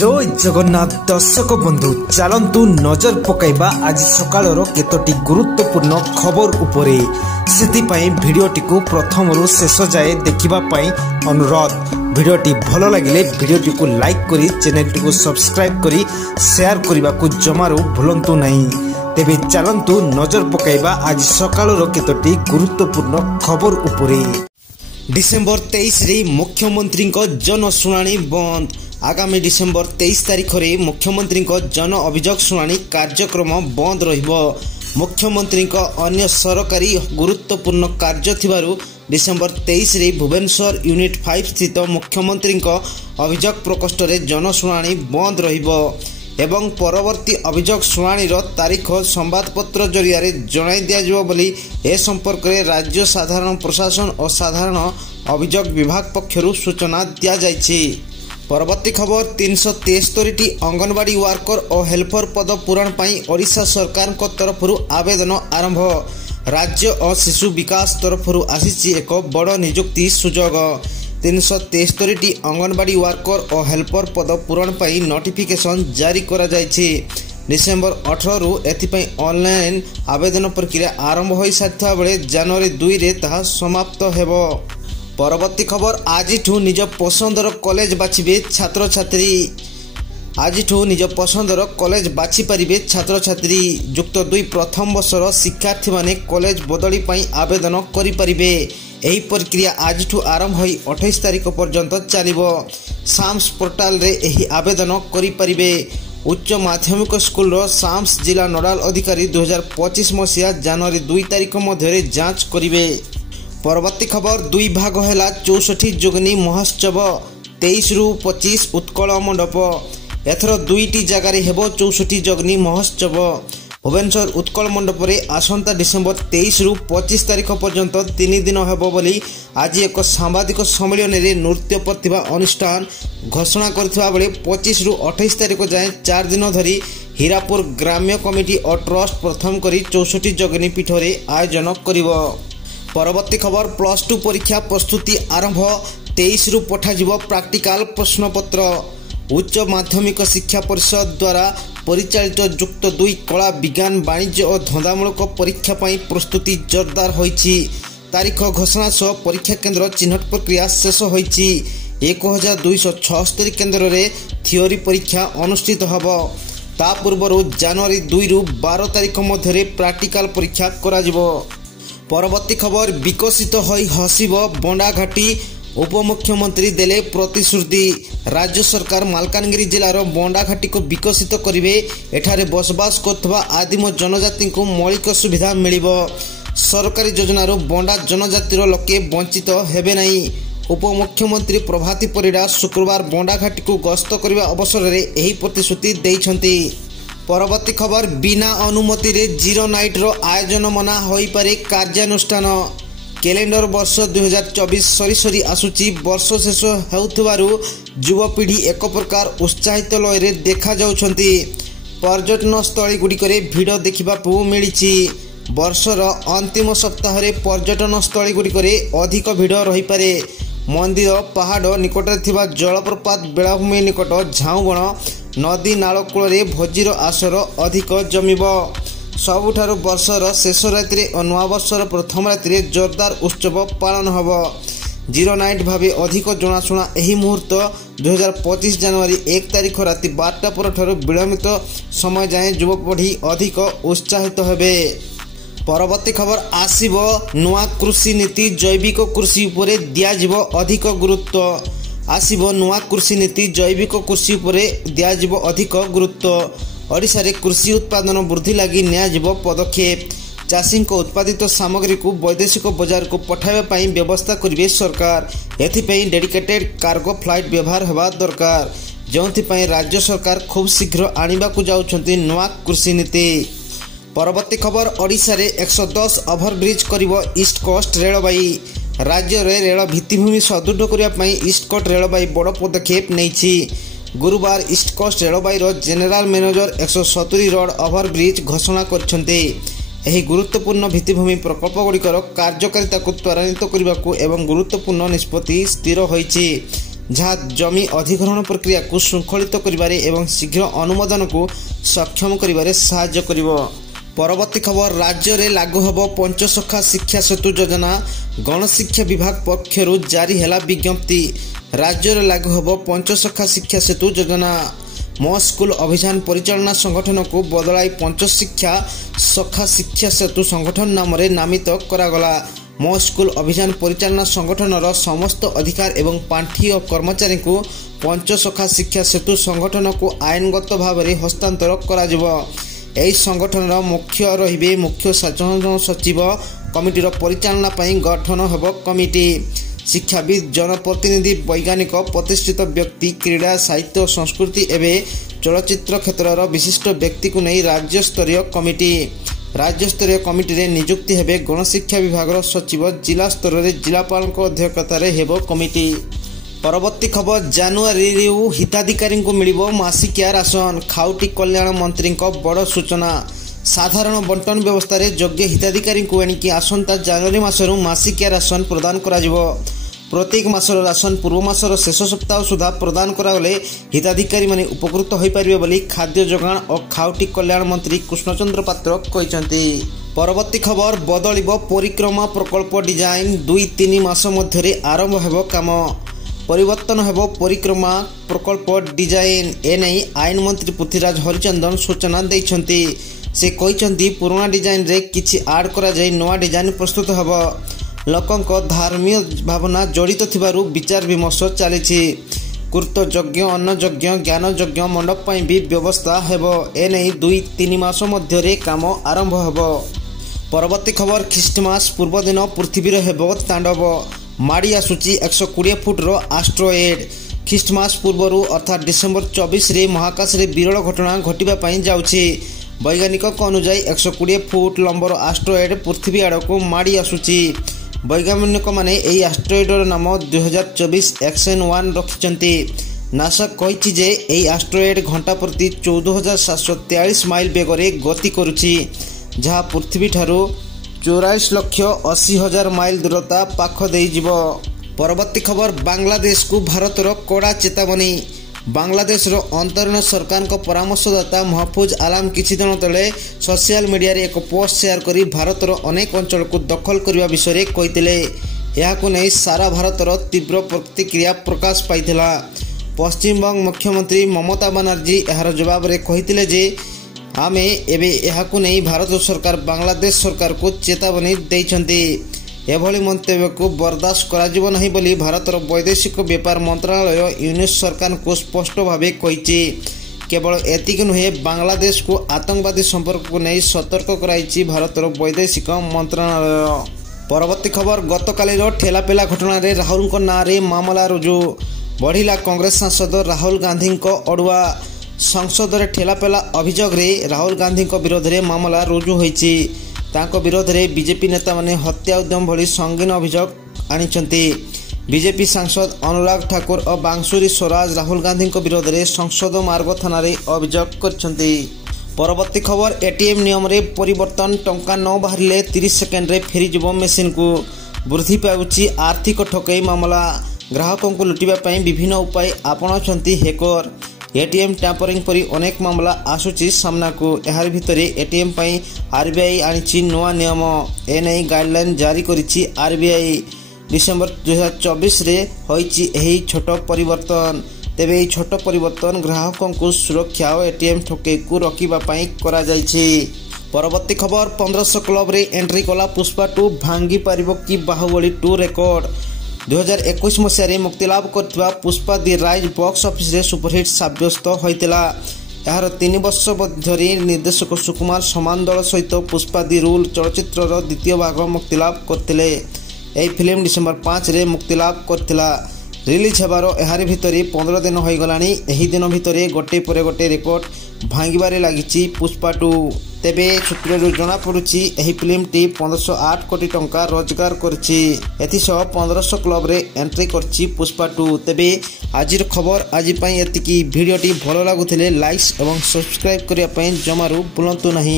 जय जगन्नाथ दर्शक बंधु चलतु नजर पकाइबा आज सकाळर केतोटी गुरुत्वपूर्ण खबर उपरे सेतिपाई भिडियोटी को प्रथम रु शेष जाए देखिबा पाई अनुरोध। भिडियोटी भल लगिले भिडियोटी को लाइक करी चैनल टी को सब्सक्राइब करी शेयर करने को जमारू भूलंतु नहीं। तेबे चलतु नजर पकाइबा आज सकाळर केतोटी गुरुत्वपूर्ण खबर उपरे। डिसेम्बर 23 रे मुख्यमंत्री जनशुणाणी बंद। आगामी डिसेम्बर 23 तारिख रे मुख्यमंत्री जन अभियोग शुणाणी कार्यक्रम बंद रहिबो। मुख्यमंत्री अन्य सरकारी गुरुत्वपूर्ण कार्य थिबारु डिसेम्बर 23 रे भुवनेश्वर यूनिट 5 स्थित मुख्यमंत्री अभियोग प्रकोष्ठ रे जनशुणाणी बंद रहिबो एवं परवर्ती अभियोग शुणाणी तारीख संवादपत्र जरिया जणाई दिया जिवो बोली ए संपर्क में राज्य साधारण प्रशासन और साधारण अभियोग विभाग पक्षरु सूचना दिया जायछि। परवर्ती खबर 373टी अंगनवाड़ी वर्कर और हेल्पर पद पूरण पाई ओडिशा सरकार को तरफ आवेदन आरंभ। राज्य और शिशु विकास तरफ आसी एक बड़ नियुक्ति सुजोग। 373टी अंगनवाड़ी वर्कर और हेल्पर पद पूरण पाई नोटिफिकेशन जारी करा जायछि। डिसेम्बर 18 रु एथिपाई ऑनलाइन आवेदन प्रक्रिया आरंभ हो सारिथा बेले जनवरी 2 रे ताहा समाप्त हेबो। परवर्ती खबर आज निज पसंदर कॉलेज बाछिबे छात्र छात्री। आज निज पसंदर कॉलेज बाछि पारिबे छात्र छात्री। युक्त 2 प्रथम वर्षर शिक्षार्थी माने कॉलेज बदली पाई आवेदन करि पारिबे। एही प्रक्रिया आज आरंभ होई 28 तारिख पर्यंत चलिबो। साम्स पोर्टाल रे एही आवेदन करि पारिबे। उच्च माध्यमिक स्कूल रो साम्स जिला नोडाल अधिकारी 2025 मसिया जनवरी 2 तारिख मध्य जांच करिवे। परवर्ती खबर 2 भाग है 64 जोगनी महोत्सव 23 रु 25 उत्कल मंडप। एथर 2टी जगार हेबो 64 जोगनी महोत्सव। भुवनेश्वर उत्कल मंडप रे आसंता डिसेम्बर 23 रु 25 तारिख पर्यंत 3 दिन हेबो बोली आज एक सांबादिक सम्मेलन रे नृत्य प्रतिभा अनुष्ठान घोषणा करथिबा बेले 25 रु 28 तारिख जाए 4 दिन धरी हीरापुर ग्राम्य कमिटी और ट्रस्ट प्रथम करी 64 जोगनी पीठ रे आयोजन करिवो। परवर्ती खबर +2 परीक्षा प्रस्तुति आरंभ 23 रु पठाजिबो प्रैक्टिकल प्रश्नपत्र। उच्च माध्यमिक शिक्षा परिषद द्वारा परिचालित युक्त 2 कला विज्ञान वाणिज्य और धंदामूलक परीक्षा पाई प्रस्तुति जोरदार होईछि। तारीख घोषणा सह परीक्षा केन्द्र चिन्हट प्रक्रिया शेष होईछि। 1276 केन्द्र रे थियोरी परीक्षा अनुष्ठित हबो। ता पूर्व जनवरी 2 रु 12 तारिख मध्य प्रैक्टिकल परीक्षा करा जिवो। परवर्ती खबर विकसित होई हसिब बंडाघाटी। उपमुख्यमंत्री देले प्रतिश्रुति। राज्य सरकार मालकानगिरी जिलार बंडाघाटी को विकसित करिवे। एठारे बसबास करथबा आदिम जनजाति को मौलिक सुविधा मिलिबो। सरकारी योजनारो बंडा जनजातिर लोके वंचित हेबे नहीं। उपमुख्यमंत्री प्रभाती परिडा शुक्रवार बंडाघाटी को गस्त करने अवसर में यही प्रतिश्रुति देइछंती। परवर्ती खबर बिना अनुमति रे जीरो नाइट रो आयोजन मना होई पारे कार्यानुष्ठान। कैलेंडर वर्ष 2024 सरी सरी आसुची। वर्ष शेष हेउथबारु युवपीढ़ी एक प्रकार उत्साहित लय रे देखा जाउछंती। पर्यटन स्थली गुडी करे भिड़ देखिबा पु मिलिछि। वर्षर अंतिम सप्ताह रे पर्यटन स्थली गुडी करे अधिक भिड़ रही पारे। मंदिर पहाड़ निकट थिबा जलप्रपात बेलाभूमि निकट झाउगण नदी नाल कूल भोजीर आसर अधिक जमिब। सबुठारु वर्षर शेष रात्रि और नवा वर्षर प्रथम रात्रि जोरदार उत्सव पालन हब। जीरो नाइट भावे अधिक जनाशुना एही मुहूर्त 2025 जनवरी 1 तारिख राति 12टा पर विलंबित समय जाए युवपीढ़ी अधिक उत्साहित हेबे। परवर्ती खबर आसिब नुआ कृषि नीति। जैविक कृषि उपरे दियाजिब अधिक गुरुत्व। आसिब नुआ कृषि नीति। जैविक कृषि उपरे दियाजिब अधिक गुरुत्व। ओडिशा रे कृषि उत्पादन वृद्धि लगी नियाजिब पदक्षेप। चाषी को उत्पादित सामग्री को वैदेशिक बाजार को पठाइबा पाई व्यवस्था करिवे सरकार। एथिपई डेडिकेटेड कार्गो फ्लाइट व्यवहार हेबा दरकार। जोंथिपई राज्य सरकार खूब शीघ्र आनिबा को जाउछंती नुआ कृषि नीति। परवर्ती खबर ओडिशा रे 110 ओभरब्रिज करिवो ईस्ट कोस्ट रेलवाई। राज्य रे रेल भित्तिभूमि सदृढ़ करने पाई ईस्ट कोस्ट रेलवाई बड़ पदक्षेप नेछि। गुरुवार ईस्ट कोस्ट रेलवाई रो जनरल मैनेजर 170 रोड ओभरब्रिज घोषणा करछन्ते। एही गुरुत्वपूर्ण भित्तिभूमि प्रकल्प गुड़िकर कार्यकारिता को त्वरान्वित करने एवं गुरुत्वपूर्ण निष्पत्ति स्थिर होईछि। जहाँ जमी अधिग्रहण प्रक्रिया को श्रृंखलित करिबारे एवं शीघ्र अनुमोदन को सक्षम करिबारे सहाय्य करिवो। परवर्ती खबर, राज्य में लागू हब पंचसखा शिक्षा सेतु योजना। गणशिक्षा विभाग पक्षरु जारी हैला विज्ञप्ति। राज्य में लागू हब पंचसखा शिक्षा सेतु योजना। मो स्कूल अभियान परिचालना संगठन को बदलाई पंचशिक्षा सखा शिक्षा सेतु संगठन नाम नामित करागला। मो स्कूल अभियान परिचालना संगठन समस्त अधिकार एवं पांठी और कर्मचारी को पंचसखा शिक्षा सेतु संगठन को आईनगत भाव में हस्तांतर कर संगठन मुख्य रहिबे मुख्य शासन सचिव। कमिटीर परिचालना गठन हेब कमिटी। शिक्षाविद, जनप्रतिनिधि, वैज्ञानिक, प्रतिष्ठित व्यक्ति, क्रीड़ा, साहित्य, संस्कृति एवं चलचित्र क्षेत्र विशिष्ट व्यक्ति को नहीं राज्य स्तरीय कमिटी। राज्य स्तरीय कमिटी रे नियुक्ति हेबे गणशिक्षा विभाग सचिव। जिला स्तर में जिलापाल अध्यक्षतार हेब कमिटी। परवर्ती खबर, जानुआरी हिताधिकारी को मिलिबो मासिकिया राशन। खाउटी कल्याण मंत्री बड़ सूचना। साधारण बंटन व्यवस्था रे योग्य हिताधिकारी को एणिकी आसंता जानुआरी मासरू मासिकिया राशन प्रदान कराजिवो। प्रत्येक मासर राशन पूर्व मासर शेष सप्ताह सुधा प्रदान करागले हिताधिकारी माने उपकृत होई परिबे बोली खाद्य जोगाण और खाउटी कल्याण मंत्री कृष्णचंद्र पात्र कहिसंती। परवर्ती खबर, बदलिबो परिक्रमा प्रकल्प डिजाइन। 2-3 मास मध्यरे आरंभ हेबो काम। परिवर्तन हेबो परिक्रमा प्रकल्प डिजाइन। एने आईन मंत्री पृथ्वीराज हरिचंदन सूचना दैछंती। से कहिसंती पुराना डिजाइन रे किछि आड करा जाय नवा डिजाइन प्रस्तुत हेबो। लोकंक धार्मिक भावना जड़ित थिबारु विचार विमर्श चलीछि। कृत यज्ञ, अन्न यज्ञ, ज्ञान यज्ञ मंडप पई भी व्यवस्था हेबो। एने 2-3 मास मध्यरे काम आरंभ हेबो। परवर्ती खबर, ख्रीष्टमास पूर्व दिन पृथ्वीर हेबो तांडव। माड़ी आसुची 120 फुट रो एस्ट्रॉयड। ख्रीष्टमास पूर्व अर्थात डिसेम्बर 24 रे महाकाश रे विरल घटना घटिबा पई जाउछि। वैज्ञानिक अनुसार 120 फुट लंबर एस्ट्रॉयड पृथ्वी आड़ को माड़ी आसुची। वैज्ञानिक माने एई एस्ट्रॉयडर नाम 2024 XN1 रखिचंती। नासा कहिछि जे एई एस्ट्रॉयड घंटा प्रति 14,743 माइल बेगरे गति करुछि, जहाँ पृथ्वी ठारू 24,80,000 माइल दूरता पाख देई जिवो। परवर्ती खबर, बांग्लादेश को भारतर कड़ा चेतावनी। बांग्लादेश अंतरीण सरकार को परामर्शदाता महफूज आलम किछि दिन तले सोशल मीडिया रे एक पोस्ट शेयर करी भारतर अनेक अंचल को दखल करने विषय कहिथिले। याकु नै सारा भारतर तीव्र प्रतिक्रिया प्रकाश पाइथिला। पश्चिमबंग मुख्यमंत्री ममता बनर्जी यार जवाब रे कहिथिले जे आमे एबे याकु नै भारत सरकार बांग्लादेश सरकार को चेतावनी दैछंती। एभली मंतव्य को बर्दाश्त कराजिबो नहीं बोली भारतर वैदेशिक व्यापार मंत्रालय यूनिस सरकार को स्पष्ट भाव कहिछि। केवल एतिक नुहे, बांग्लादेश को आतंकवादी संपर्क को नहीं सतर्क कराइछि भारतर वैदेशिक मंत्रालय। परवर्ती खबर, गतकालीर ठेलापेला घटना रे राहुल नाँ रे मामला रुजु। बढ़िला कांग्रेस सांसद राहुल गांधी अड़ुआ। संसद रे ठेलापेला अभियोग रे राहुल गांधी विरोध में मामला रुजु होइछि। तांको विरोध में बीजेपी नेता माने हत्या उद्यम भली संगीन अभियोग आनिछंती। बीजेपी सांसद अनुराग ठाकुर और बांसुरी स्वराज राहुल गांधी विरोध में संसद मार्ग थाना रे अभियोग करछंती। परवर्ती खबर, एटीएम नियम रे परिवर्तन। टंका न बाहरिले 30 सेकेंड रे फेरी जिवो मेसिन को। वृद्धि पाउछि आर्थिक ठकई मामला। ग्राहकों को लुटिबा पई विभिन्न उपाय आपणाछंती हैकर। एटीएम टैंपरिंग परी अनेक मामला आसुची सामना को। यार भितरे एटीएम पई आरबीआई आनिछि नवा नियम। एने गाइडलाइन जारी करिछि आरबीआई। डिसेम्बर 2024 रे होइछि एही छोट परिवर्तन। तेबे एही छोट परिवर्तन ग्राहकों को सुरक्षा और एटीएम ठकई को रोकिबा पई करा जाइछि। परवर्ती खबर, 1500 क्लब रे एंट्री कला पुष्पा 2। भांगी पारिबो कि बाहुबली 2 रेकर्ड। 2021 मसीह मुक्तिलाभ करथिबा पुष्पा दी राइज बॉक्स ऑफिस रे सुपरहिट साब्यस्त होइतिला। यार 3 वर्ष मध्य निर्देशक सुकुमार समान दल सहित पुष्पा दी रूल चलचित्र द्वितीय भाग मुक्तिलाभ करथिले। एही फिल्म डिसेम्बर 5 रे मुक्तिलाभ करथिला। रिलीज हेबार यार भितरे 15 दिन हो गलानी। एही दिन भितरे गोटे पर गोटे रेकर्ड भांगिबारे लागिछि पुष्पा 2। तेबे सूत्रରୁ जना पड़ुछि एही फिल्मटी 1508 कोटी टंका रोजगार करछि। एथिसह 1500 क्लब रे एंट्री करछि पुष्पा 2। तेबे आजिर खबर आजि पई एतिकी। भिडियोटी भलो लागुथिले लाइक एवं सब्सक्राइब करिया पई जमारू भूलंतु नहीं।